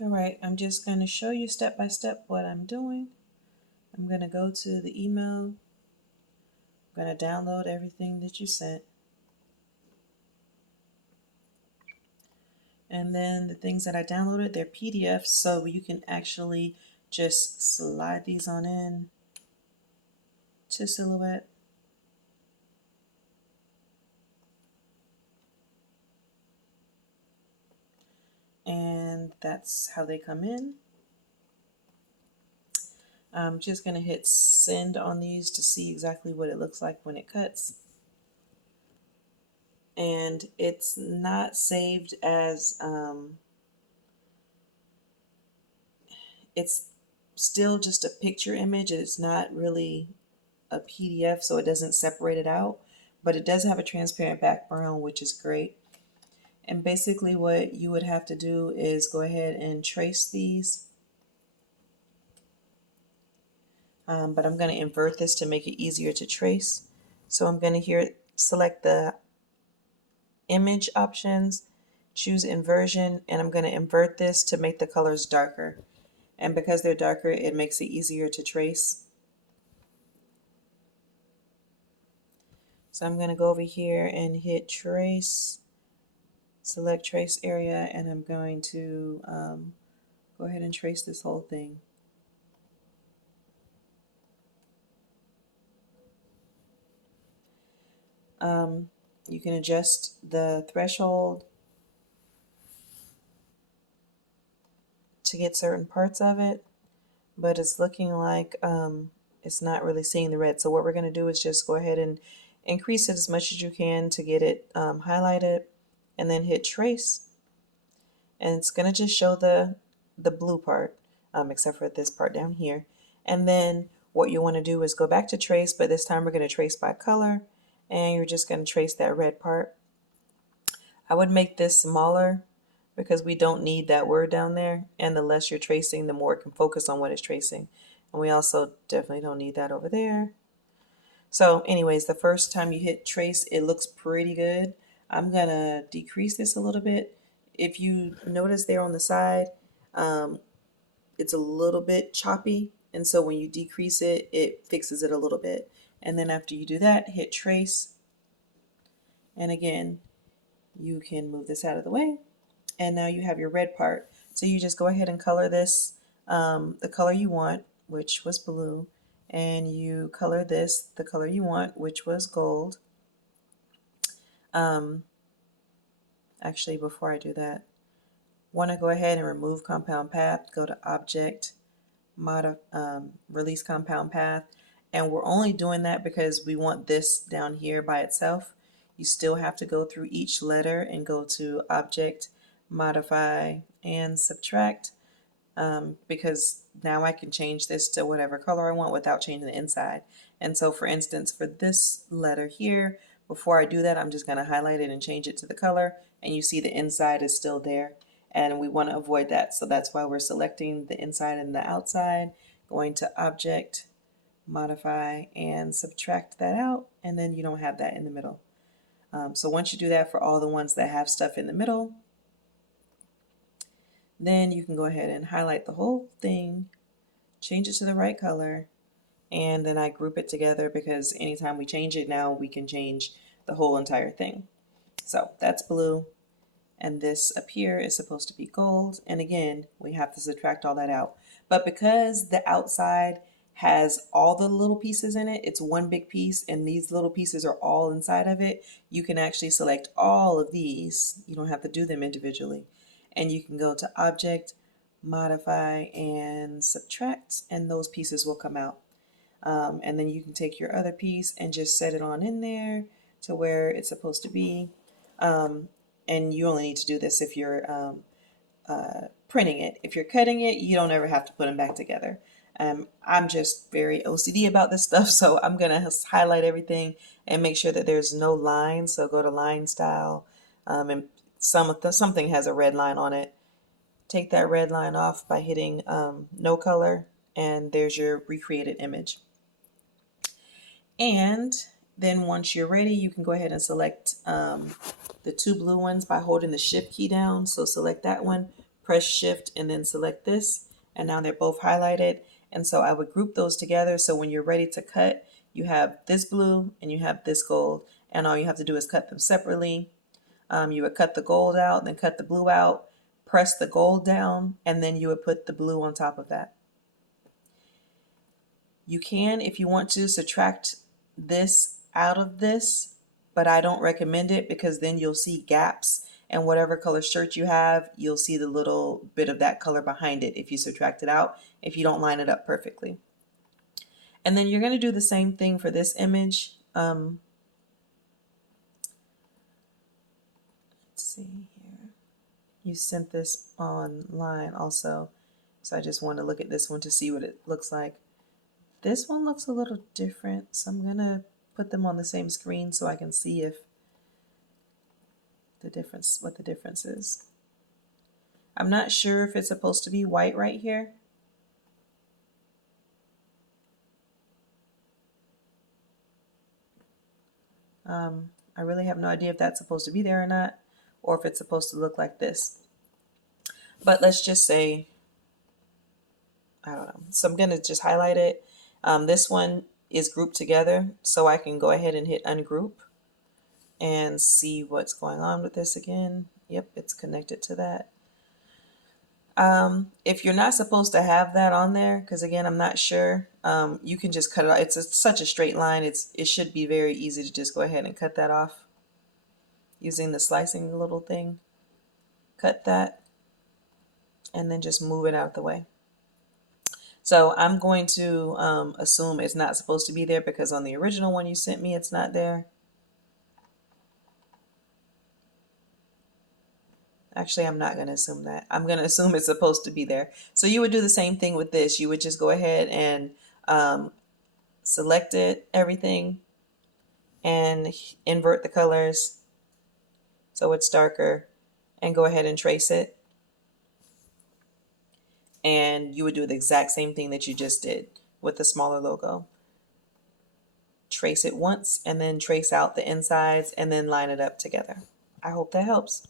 All right, I'm just going to show you step by step what I'm doing. I'm going to go to the email. I'm going to download everything that you sent. And then the things that I downloaded, they're PDFs, so you can actually just slide these on in to Silhouette. And that's how they come in. I'm just going to hit send on these to see exactly what it looks like when it cuts. And it's not saved as, it's still just a picture image. It's not really a PDF, so it doesn't separate it out, but it does have a transparent background, which is great. And basically what you would have to do is go ahead and trace these. But I'm going to invert this to make it easier to trace. So I'm going to select the image options, choose inversion, and I'm going to invert this to make the colors darker. And because they're darker, it makes it easier to trace. So I'm going to go over here and hit trace, select trace area, and I'm going to go ahead and trace this whole thing. You can adjust the threshold to get certain parts of it, but it's looking like it's not really seeing the red. So what we're going to do is just go ahead and increase it as much as you can to get it highlighted, and then hit trace. And it's going to just show the blue part, except for this part down here. And then what you want to do is go back to trace, but this time we're going to trace by color, and you're just going to trace that red part. I would make this smaller because we don't need that word down there, and the less you're tracing, the more it can focus on what it's tracing. And we also definitely don't need that over there. So anyways, the first time you hit trace, it looks pretty good. I'm gonna decrease this a little bit. If you notice there on the side, it's a little bit choppy, and so when you decrease it, it fixes it a little bit. And then after you do that, hit trace, and again, you can move this out of the way, and now you have your red part. So you just go ahead and color this the color you want, which was blue, and you color this the color you want, which was gold. Actually, before I do that, want to go ahead and remove compound path, go to object, release compound path, and we're only doing that because we want this down here by itself. You still have to go through each letter and go to object, modify, and subtract, because now I can change this to whatever color I want without changing the inside. And so for instance, for this letter here, before I do that, I'm just going to highlight it and change it to the color, and you see the inside is still there, and we want to avoid that. So that's why we're selecting the inside and the outside, going to object, modify, and subtract that out, and then you don't have that in the middle. So once you do that for all the ones that have stuff in the middle, then you can go ahead and highlight the whole thing, change it to the right color, and then I group it together because anytime we change it now, we can change the whole entire thing. So that's blue, and this up here is supposed to be gold, and again, we have to subtract all that out. But because the outside has all the little pieces in it, it's one big piece, and these little pieces are all inside of it, you can actually select all of these. You don't have to do them individually. And you can go to object, modify, and subtract, and those pieces will come out. And then you can take your other piece and just set it on in there to where it's supposed to be. And you only need to do this if you're printing it. If you're cutting it, you don't ever have to put them back together. I'm just very OCD about this stuff, so I'm gonna highlight everything and make sure that there's no lines. So go to line style, and something has a red line on it. Take that red line off by hitting no color, and there's your recreated image. And then once you're ready, you can go ahead and select the two blue ones by holding the shift key down. So select that one, press shift and then select this, and now they're both highlighted. And so I would group those together, so when you're ready to cut, you have this blue and you have this gold, and all you have to do is cut them separately. You would cut the gold out, then cut the blue out, press the gold down, and then you would put the blue on top of that. You can, if you want to, subtract this out of this, but I don't recommend it because then you'll see gaps, and whatever color shirt you have, you'll see the little bit of that color behind it if you subtract it out, if you don't line it up perfectly. And then you're going to do the same thing for this image. Let's see here. You sent this online also, so I just want to look at this one to see what it looks like. This one looks a little different, so I'm gonna put them on the same screen so I can see if what the difference is. I'm not sure if it's supposed to be white right here. I really have no idea if that's supposed to be there or not, or if it's supposed to look like this. But let's just say, I don't know. So I'm gonna just highlight it. This one is grouped together, so I can go ahead and hit ungroup and see what's going on with this again. Yep, it's connected to that. If you're not supposed to have that on there, because again, I'm not sure, you can just cut it off. It's such a straight line. It should be very easy to just go ahead and cut that off using the slicing little thing. Cut that and then just move it out the way. So I'm going to assume it's not supposed to be there because on the original one you sent me, it's not there. Actually, I'm not going to assume that. I'm going to assume it's supposed to be there. So you would do the same thing with this. You would just go ahead and select it, everything, and invert the colors so it's darker, and go ahead and trace it. And you would do the exact same thing that you just did with the smaller logo. Trace it once and then trace out the insides and then line it up together. I hope that helps.